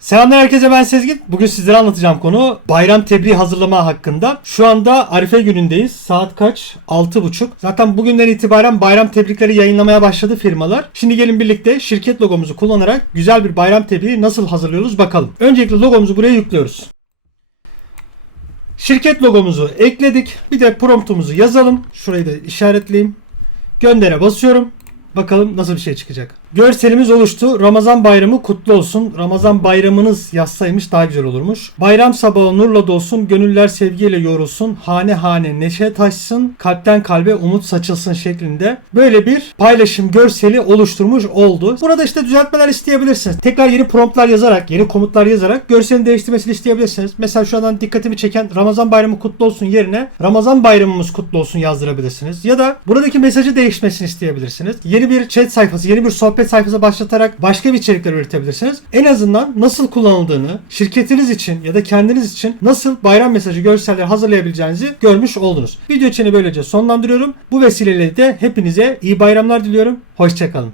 Selamlar herkese ben Sezgin. Bugün sizlere anlatacağım konu bayram tebriği hazırlama hakkında. Şu anda Arife günündeyiz. Saat kaç? 6.30. Zaten bugünden itibaren bayram tebrikleri yayınlamaya başladı firmalar. Şimdi gelin birlikte şirket logomuzu kullanarak güzel bir bayram tebriği nasıl hazırlıyoruz bakalım. Öncelikle logomuzu buraya yüklüyoruz. Şirket logomuzu ekledik. Bir de promptumuzu yazalım. Şurayı da işaretleyeyim. Göndere basıyorum. Bakalım nasıl bir şey çıkacak. Görselimiz oluştu. Ramazan bayramı kutlu olsun. Ramazan bayramınız yazsaymış daha güzel olurmuş. Bayram sabahı nurla dolsun. Gönüller sevgiyle yorulsun. Hane hane neşe taşsın. Kalpten kalbe umut saçılsın şeklinde. Böyle bir paylaşım görseli oluşturmuş oldu. Burada işte düzeltmeler isteyebilirsiniz. Tekrar yeni promptlar yazarak, yeni komutlar yazarak görselin değiştirmesini isteyebilirsiniz. Mesela şu andan dikkatimi çeken Ramazan bayramı kutlu olsun yerine Ramazan bayramımız kutlu olsun yazdırabilirsiniz. Ya da buradaki mesajı değişmesini isteyebilirsiniz. Yeni bir chat sayfası, yeni bir sohbet sayfası başlatarak başka bir içerikler üretebilirsiniz. En azından nasıl kullanıldığını, şirketiniz için ya da kendiniz için nasıl bayram mesajı görseller hazırlayabileceğinizi görmüş oldunuz. Video içini böylece sonlandırıyorum. Bu vesileyle de hepinize iyi bayramlar diliyorum. Hoşçakalın.